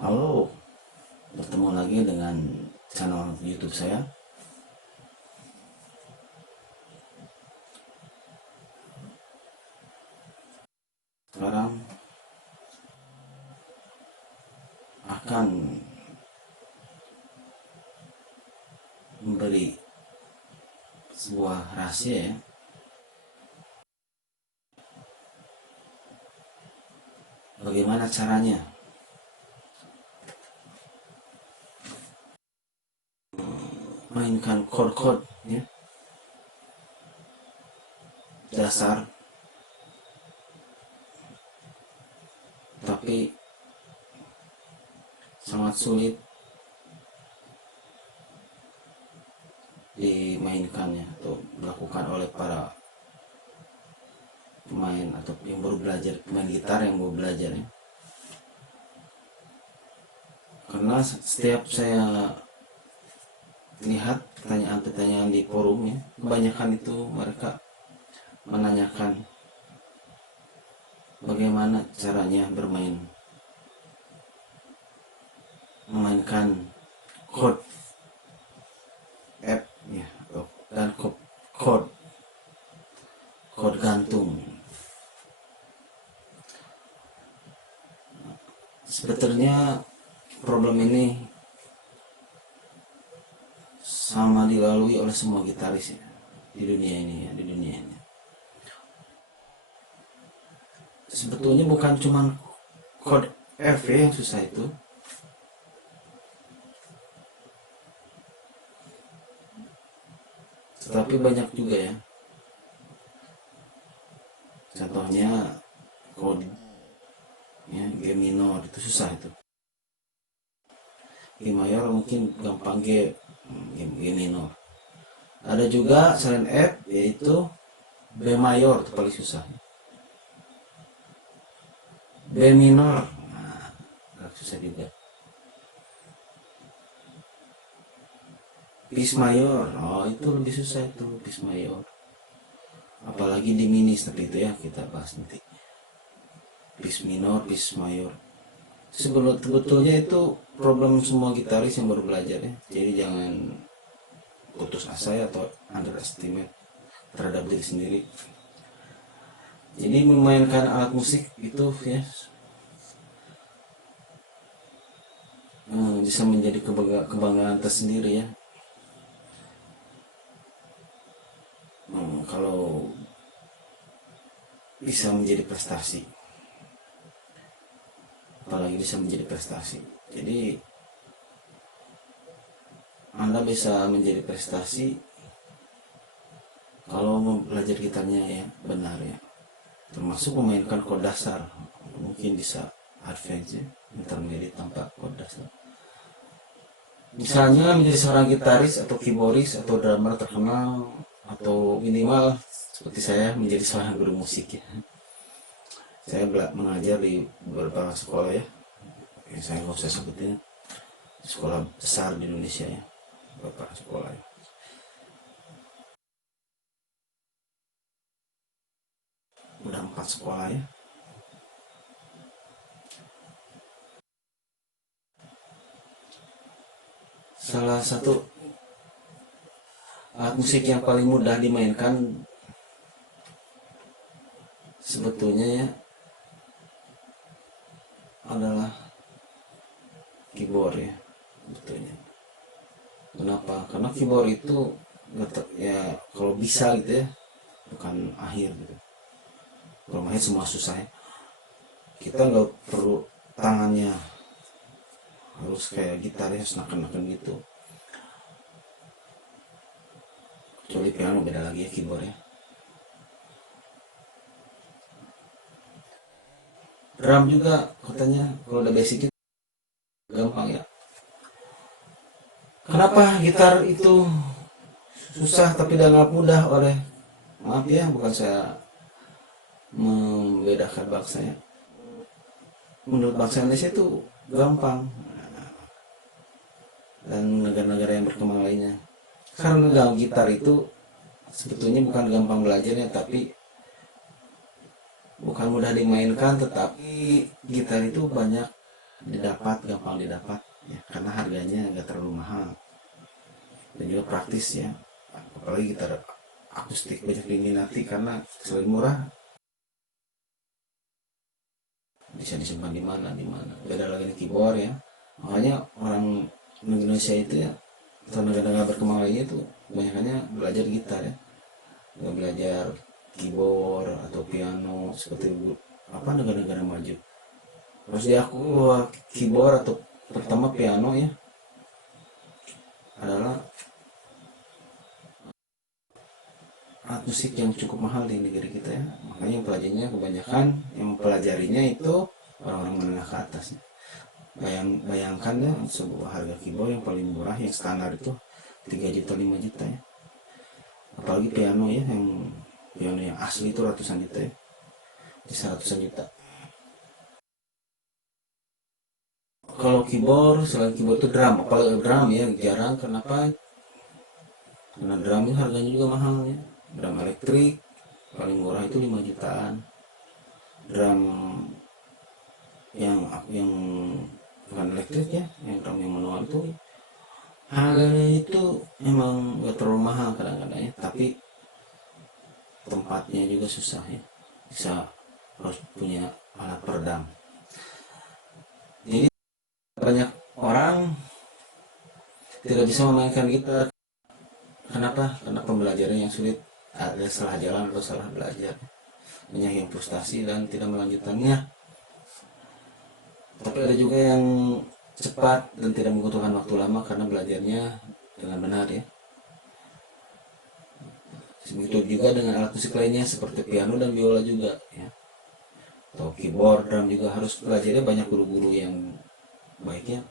Halo, bertemu lagi dengan channel YouTube saya. Sekarang akan memberi sebuah rahasia ya. Bagaimana caranya mainkan chord-chord ya, dasar, tapi sangat sulit dimainkannya atau dilakukan oleh para pemain atau yang baru belajar, pemain gitar yang baru belajar ya. Karena setiap saya lihat pertanyaan-pertanyaan di forum ya, kebanyakan itu mereka menanyakan bagaimana caranya memainkan chord F ya, dan chord gantung. Sebetulnya problem ini sama dilalui oleh semua gitaris ya, di dunia ini. Sebetulnya bukan cuma chord F ya yang susah itu, tetapi banyak juga ya. Contohnya chord ya, G minor itu susah itu. G mayor mungkin gampang, G minor. Ada juga selain F yaitu B mayor, itu paling susah. B minor, nah, susah juga. Bis mayor, oh itu lebih susah itu, bis mayor. Apalagi diminis, tapi itu ya kita bahas nanti. Bis minor, bis mayor. Sebetulnya itu problem semua gitaris yang baru belajar ya. Jadi jangan putus asa ya, atau underestimate terhadap diri sendiri. Jadi memainkan alat musik itu ya bisa menjadi kebanggaan tersendiri ya. Kalau bisa menjadi prestasi, apalagi bisa menjadi prestasi. Jadi Anda bisa menjadi prestasi kalau belajar gitarnya ya benar ya, termasuk memainkan chord dasar. Mungkin bisa advance ya, intermediate tanpa chord dasar. Misalnya menjadi seorang gitaris atau keyboardis atau drummer terkenal, atau minimal seperti saya menjadi seorang guru musik ya. Saya mengajar di beberapa sekolah ya, saya nggak usah sebutin sekolah besar di Indonesia ya, beberapa sekolah ya. Udah 4 sekolah ya. salah satu alat musik yang paling mudah dimainkan sebetulnya ya adalah keyboard ya, sebetulnya. Kenapa? Karena keyboard itu ya kalau bisa gitu ya, bukan akhir gitu. Kalau main semua susah ya. Kita nggak perlu tangannya harus kayak gitar ya, senakan-nakan gitu. Kecuali piano beda lagi ya keyboard ya. Drum juga katanya kalau udah basic itu gampang ya. Kenapa gitar itu susah tapi dianggap mudah oleh, maaf ya bukan saya membedakan bangsa ya, menurut bangsa Indonesia itu gampang dan negara-negara yang berkembang lainnya. Karena dalam gitar itu sebetulnya bukan gampang belajarnya, tapi bukan mudah dimainkan, tetapi gitar itu banyak didapat, gampang didapat ya, karena harganya nggak terlalu mahal dan juga praktis ya. Apalagi gitar akustik banyak diminati karena selain murah bisa disimpan di mana di mana. Beda lagi di keyboard ya, makanya orang Indonesia itu ya atau negara-negara berkembang lainnya itu kebanyakannya belajar gitar ya, nggak belajar keyboard atau piano seperti apa negara-negara maju. Harus diakui bahwa keyboard atau pertama piano ya adalah alat musik yang cukup mahal di negeri kita ya. Makanya yang pelajarinya kebanyakan yang mempelajarinya itu orang-orang menengah ke atas ya. Bayangkan ya sebuah harga keyboard yang paling murah yang standar itu 3 juta 5 juta ya. Apalagi piano ya, yang piano yang asli itu ratusan juta ya, bisa ratusan juta. Kalau keyboard, selain keyboard itu drum, apalagi drum ya jarang. Kenapa? Karena drum itu harganya juga mahal ya. Drum elektrik paling murah itu 5 jutaan. Drum yang bukan elektrik ya, yang drum yang manual itu harganya itu emang gak terlalu mahal kadang-kadang ya, tapi tempatnya juga susah ya, bisa harus punya alat peredam. Jadi banyak orang tidak bisa memainkan gitar. Kenapa? Karena pembelajaran yang sulit, ada salah jalan atau salah belajar, banyak yang frustasi dan tidak melanjutkannya. Tapi ada juga yang cepat dan tidak membutuhkan waktu lama karena belajarnya dengan benar ya. Begitu juga dengan alat musik lainnya seperti piano dan biola juga ya, atau keyboard, drum juga harus belajarnya banyak guru-guru yang baiknya.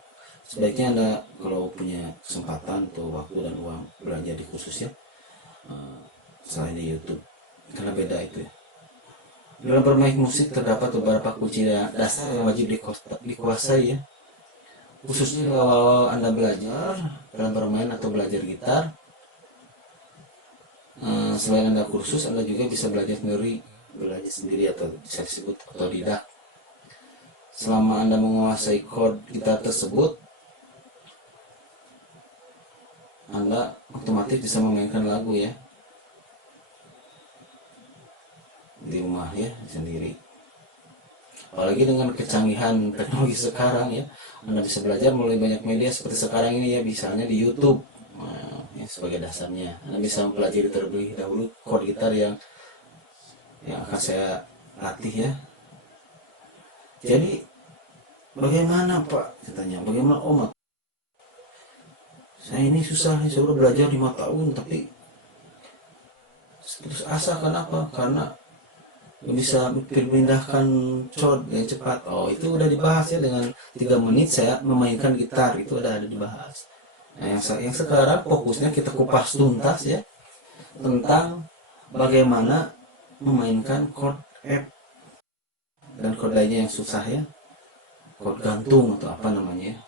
Sebaiknya Anda kalau punya kesempatan atau waktu dan uang belajar di khusus ya, selain di YouTube, karena beda itu ya. Dalam bermain musik terdapat beberapa kunci dasar yang wajib dikuasai ya, khususnya kalau Anda belajar dalam bermain atau belajar gitar. Selain Anda kursus, Anda juga bisa belajar sendiri atau bisa disebut otodidak. Selama Anda menguasai chord gitar tersebut, Anda otomatis bisa memainkan lagu ya di rumah ya sendiri. Apalagi dengan kecanggihan teknologi sekarang ya, Anda bisa belajar melalui banyak media seperti sekarang ini ya, misalnya di YouTube. Ya, sebagai dasarnya Anda bisa mempelajari terlebih dahulu chord gitar yang akan saya latih ya. Jadi bagaimana Pak, katanya, bagaimana Om? Saya ini susah, saya udah belajar 5 tahun tapi putus asa. Kenapa? Karena bisa memindahkan chord yang cepat. Oh, itu udah dibahas ya, dengan 3 menit saya memainkan gitar, itu udah ada dibahas. Nah, yang sekarang fokusnya kita kupas tuntas ya tentang bagaimana memainkan chord F dan chord lainnya yang susah ya, chord gantung atau apa namanya.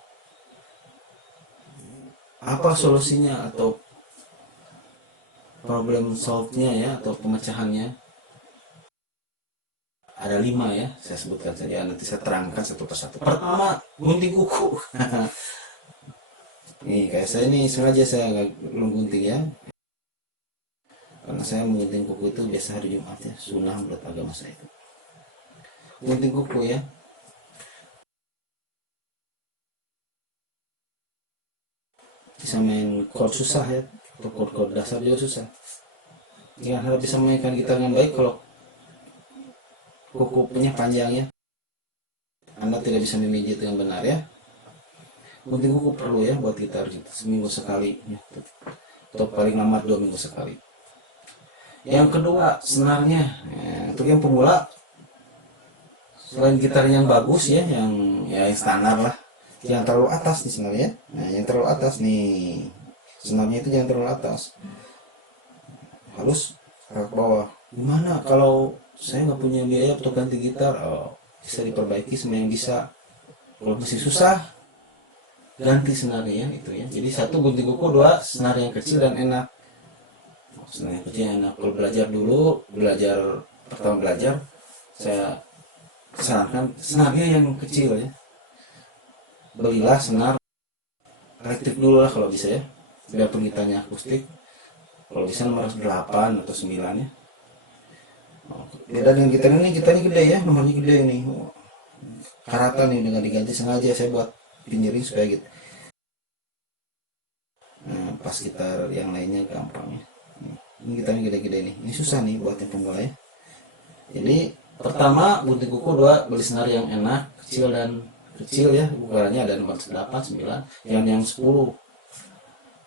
Apa solusinya atau problem solve-nya ya, atau pemecahannya? Ada 5 ya, saya sebutkan saja, nanti saya terangkan satu persatu. Pertama, gunting kuku. Nih kayak saya nih sengaja saya agak belum gunting ya, karena saya menggunting kuku itu biasa hari Jumat ya, sunnah menurut agama saya itu. Gunting kuku ya. Bisa main chord susah ya, atau chord dasar juga susah. Ya harus bisa mainkan gitar dengan baik kalau kukunya panjang ya. Anda tidak bisa memijit dengan benar ya. Gunting kuku perlu ya buat gitar gitu, seminggu sekali ya. Atau paling lama 2 minggu sekali. Yang kedua senarnya ya, untuk yang pemula, selain gitar yang bagus ya, yang standar lah, jangan terlalu atas nih senarnya. Nah yang terlalu atas nih, senarnya itu jangan terlalu atas, halus ke bawah. Gimana kalau saya nggak punya biaya untuk ganti gitar? Oh, bisa diperbaiki semua yang bisa. Kalau masih susah, ganti senarnya itu ya. Jadi satu gunting kuku, dua senar yang kecil dan enak. Senar yang kecil yang enak. Kalau belajar pertama belajar, saya sarankan senarnya yang kecil ya. Belilah senar elektrik dulu lah kalau bisa ya, biarpun gitarnya akustik. Kalau bisa nomor 8 atau 9 ya. Beda dengan gitar ini, gitarnya gede ya, nomornya gede ini. Karatan nih dengan diganti, sengaja saya buat pinjering supaya gitu. Nah, pas gitar yang lainnya gampang ya. Ini gitarnya gede-gede nih. Ini susah nih buat yang pemula ya. Jadi pertama gunting kuku, dua beli senar yang enak, kecil ya, ukurannya ada nomor 8, 9, yang 10,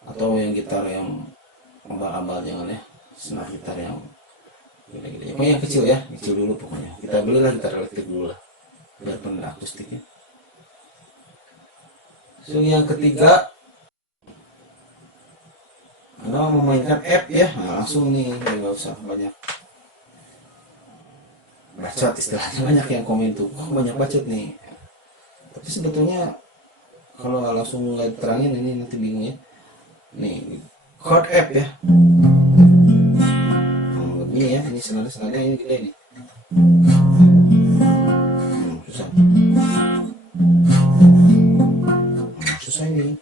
atau yang gitar yang ambal-ambal jangan ya, senar gitar yang gede-gede. Pokoknya yang kecil ya, kecil dulu pokoknya. Kita belilah gitar elektrik dulu lah, biarpun akustik ya. So yang ketiga, Anda memainkan app ya, nah, langsung nih, nggak usah banyak bacot istilahnya. Banyak yang komen tuh, oh, banyak bacot nih. Tapi sebetulnya kalau langsung nggak terangin ini nanti bingung ya. Nih chord app ya, ini ya, ini senada ini gede nih. Susah, susah ini.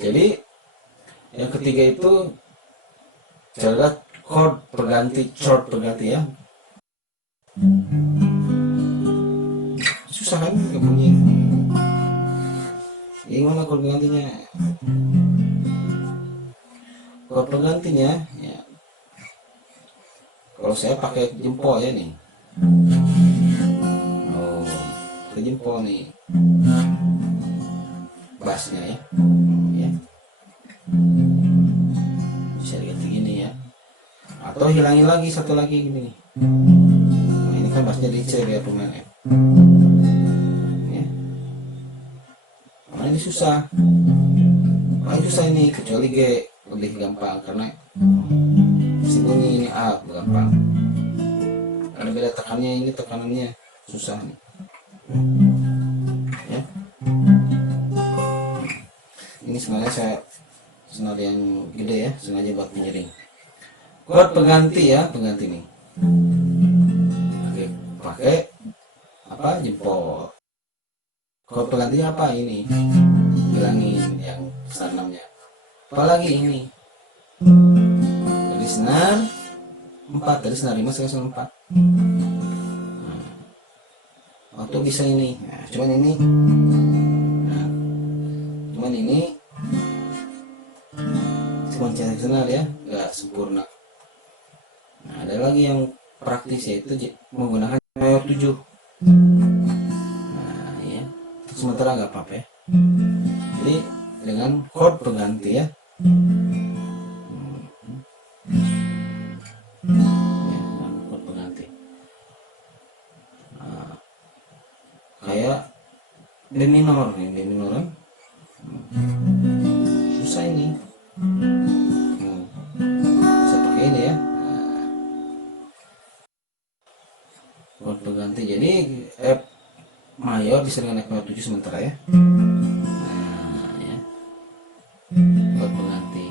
Jadi yang ketiga itu cara chord berganti ya. Susah kan nggak bunyi. Gimana chord bergantinya? Chord bergantinya ya, kalau saya pakai jempol ya nih. Oh, ke jempol nih. Bassnya ya. Ya. Bisa diganti gini ya. Atau hilangin lagi satu lagi gini nih. Nah, ini kan bassnya di C ya pemain F. Ya. Nah, ini susah. Nah, ini susah ini, kecuali G lebih gampang karena bunyi ini A gampang. Ada beda tekannya, ini tekanannya susah nih. Ya. Ini sebenarnya saya senar yang gede ya, sengaja buat penyiring. Chord pengganti ya, pengganti nih. Oke, pakai apa? Jempol. Chord penggantinya apa ini? Bilangin yang senamnya. Apalagi ini? Dari senar 4, dari senar 5 sekarang 4. Waktu bisa ini. Nah, cuman ini. Nah, cuman ini cuma cari senar ya, nggak sempurna. Nah, ada lagi yang praktis yaitu menggunakan mayor 7. Nah, ya. Sementara nggak apa-apa ya. Jadi dengan chord pengganti ya. Chord pengganti. Nah, kayak D minor nih, D minor kan. Susah ini. Bisa pakai ini ya. Chord pengganti. Jadi F mayor bisa dengan F mayor 7 sementara ya. Nah, ya. Chord pengganti.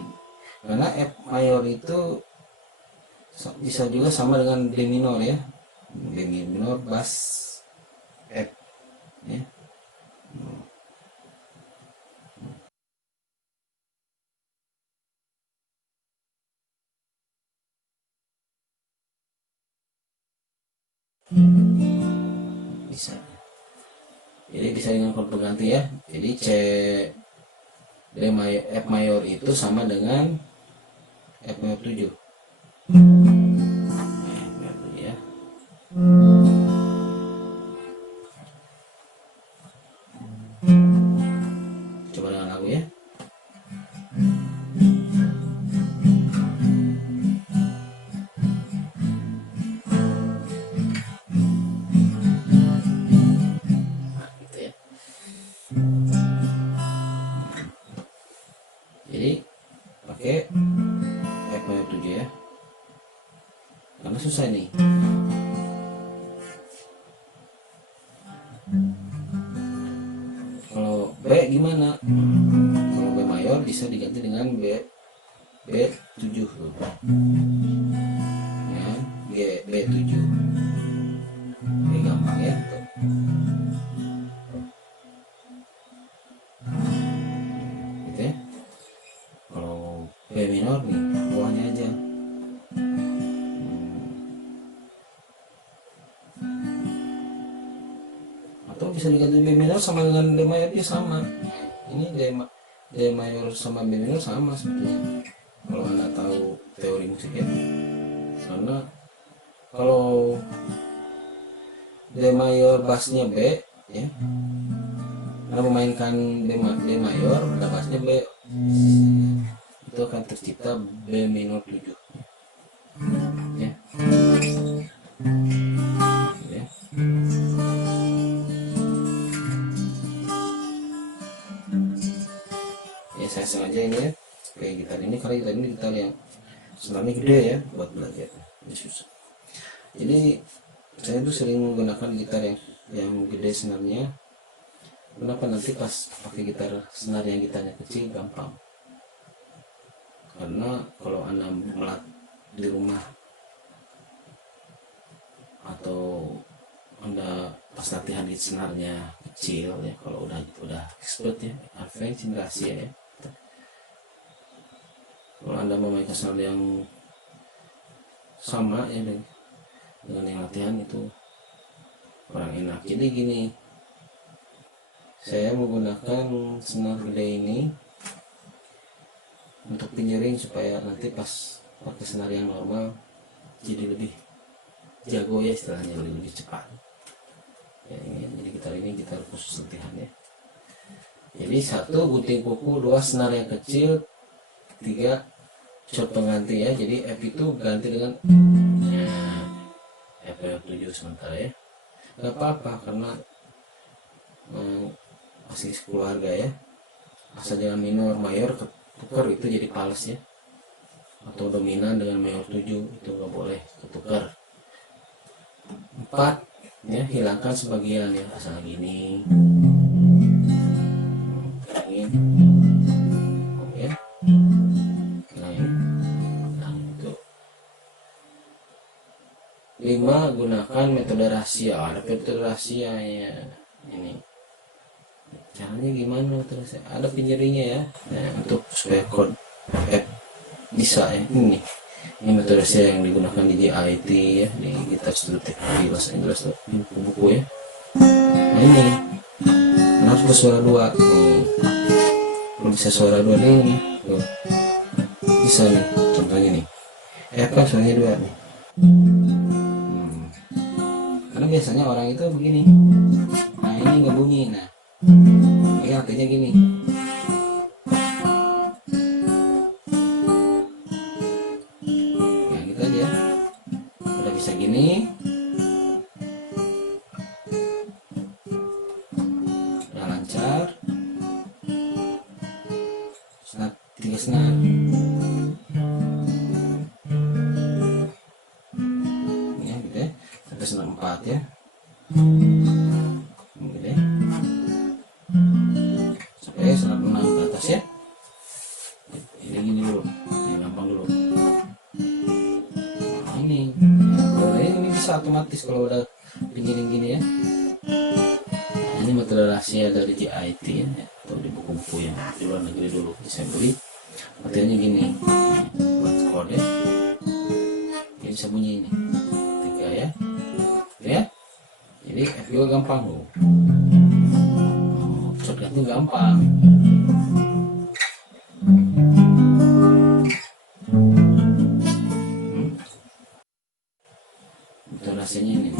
Karena F mayor itu Bisa juga sama dengan D minor ya, D minor bass F ya. Bisa, jadi bisa dengan chord pengganti ya. Jadi C D mayor, F mayor itu sama dengan F mayor 7 ya. Coba dengan lagu ya. Nah, gitu ya. Jadi pakai F mayor 7 ya. Karena susah nih. Kalau B gimana? Kalau B mayor bisa diganti dengan B7 ya, B7. Ini gampang ya. Gitu ya. Kalau B minor nih bawahnya aja. Atau bisa diganti B minor sama dengan D mayor dia sama. Ini D mayor sama B minor sama sebetulnya. Kalau Anda tahu teori musik ya. Karena kalau D mayor bassnya B ya, Anda memainkan D mayor, ada bassnya B, itu akan tercipta B minor 7 ya. Ya. Ya saya sengaja ini ya, kayak gitar ini, karena gitar ini gitar yang sebenarnya gede ya buat belajar, ini susah. Jadi saya tuh sering menggunakan gitar yang gede senarnya. Kenapa? Nanti pas pakai gitar senar yang gitarnya kecil gampang. Karena kalau Anda melat di rumah atau Anda pas latihan di senarnya kecil ya, kalau udah expert ya, advance rahasia ya. Kalau Anda memainkan senar yang sama ya dengan yang latihan itu kurang enak. Jadi gini, saya menggunakan senar gede ini untuk pinjering supaya nanti pas pakai senar yang normal jadi lebih jago ya, istilahnya lebih cepat ya. Jadi gitar ini gitar khusus latihan ya. Jadi 1 gunting kuku, 2 senar yang kecil, 3 chord pengganti ya. Jadi F itu ganti dengan F7 sementara ya. Gak apa-apa karena masih keluarga ya. Asal jangan minor mayor ketukar, itu jadi fals ya. Atau dominan dengan mayor 7 itu gak boleh ketukar. 4 ya, hilangkan sebagian ya, asal gini. Ya. Nah, itu. 5 gunakan metode rahasia. Ada metode rahasia ya. Ini caranya gimana terus? Ada pinjerinya ya. Nah, untuk supaya chord F bisa ya. Ini metode rahasia yang digunakan di JIT ya, di Guitar Studio Technology bahasa Inggris tuh, buku-buku ya. Nah ini harus bersuara 2 nih. Kalau bisa suara 2 nih tuh. Bisa nih, contohnya nih F kan suaranya 2 nih. Karena biasanya orang itu begini, nah ini nggak bunyi. Nah ini artinya gini, nah gitu aja. Udah bisa gini, udah lancar. Senar 3 senar ya, gitu ya, sampai senar 4 ya, gitu ya, sampai senar 6 ke atas ya. Ini gini dulu, ini gampang dulu. Nah, bisa otomatis kalau udah gini ya. Ini metode rahasia dari JIT ya, atau di buku-buku yang di luar negeri dulu saya beli. Materinya gini, buat kode ini bisa bunyi ini 3 ya, ya. Jadi F juga gampang loh, shortcutnya gampang. Metode rahasianya ini ya.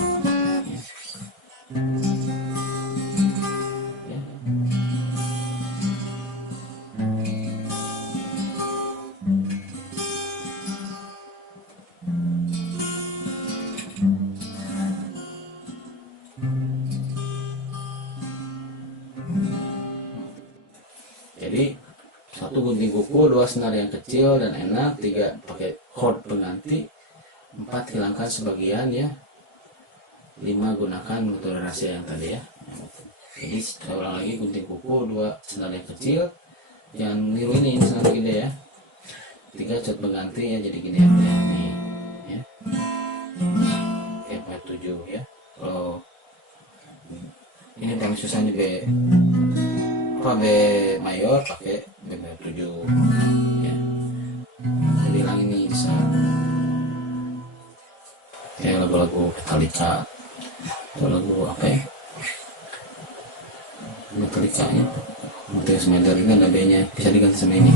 Jadi 1 gunting kuku, 2 senar yang kecil dan enak, 3 pakai chord pengganti, 4 hilangkan sebagian ya, 5 gunakan metode rahasia yang tadi ya. Jadi saya ulang lagi, gunting kuku, 2 senar yang kecil, yang niru ini senar gede ya, 3 chord pengganti ya, jadi gini ya, nih ya, F7 ya. Kalau ini paling susah nih B mayor pakai B mayor 7 ya. Jadi hilang ini bisa kayak lagu-lagu Metallica atau lagu apa ya, Metallica ya, Metallica Smander ini ada B nya, bisa diganti sama ini.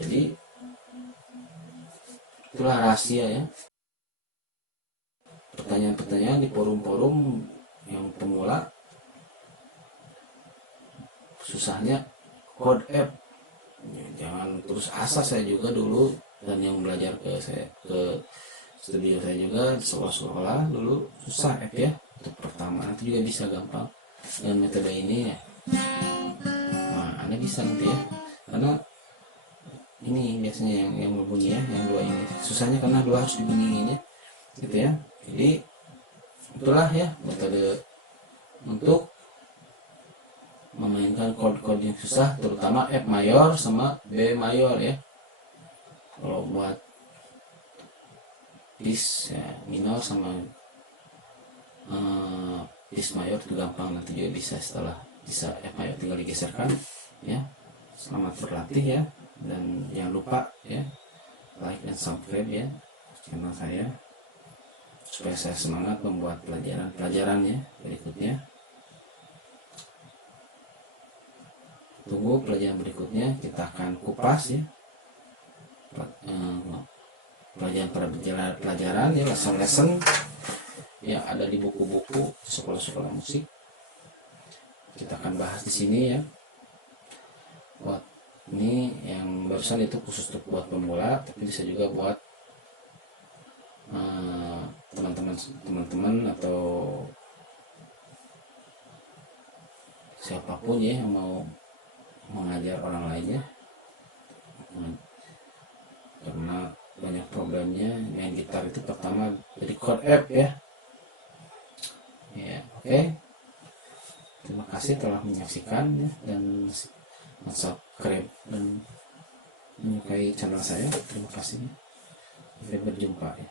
Jadi itulah rahasia ya. Pertanyaan-pertanyaan di forum-forum yang pemula, susahnya chord F. Jangan terus asa, saya juga dulu, dan yang belajar ke studio saya juga di sekolah-sekolah dulu susah F ya untuk pertama, nanti juga bisa gampang dengan metode ini ya. Nah, Anda bisa nanti ya, karena ini biasanya yang berbunyi ya, yang 2 ini susahnya karena 2 harus dibunyiin ya, gitu ya. Jadi itulah ya metode untuk memainkan chord-chord yang susah, terutama F mayor sama B mayor ya. Kalau buat bis ya, minor sama bis mayor itu gampang, nanti juga bisa, setelah bisa F mayor tinggal digeserkan ya. Selamat berlatih ya, dan jangan lupa ya like dan subscribe ya channel saya supaya saya semangat membuat pelajaran-pelajarannya berikutnya. Tunggu pelajaran berikutnya, kita akan kupas ya pelajaran ya, lesson yang ada di buku-buku sekolah-sekolah musik. Kita akan bahas di sini ya. Buat ini yang barusan itu khusus untuk buat pemula, tapi bisa juga buat teman-teman atau siapapun ya yang mau mengajar orang lainnya, karena banyak problemnya main gitar itu. Pertama dari chord F ya. Ya, oke. Terima kasih telah menyaksikan ya, dan subscribe dan menyukai channel saya. Terima kasih. Sampai berjumpa ya.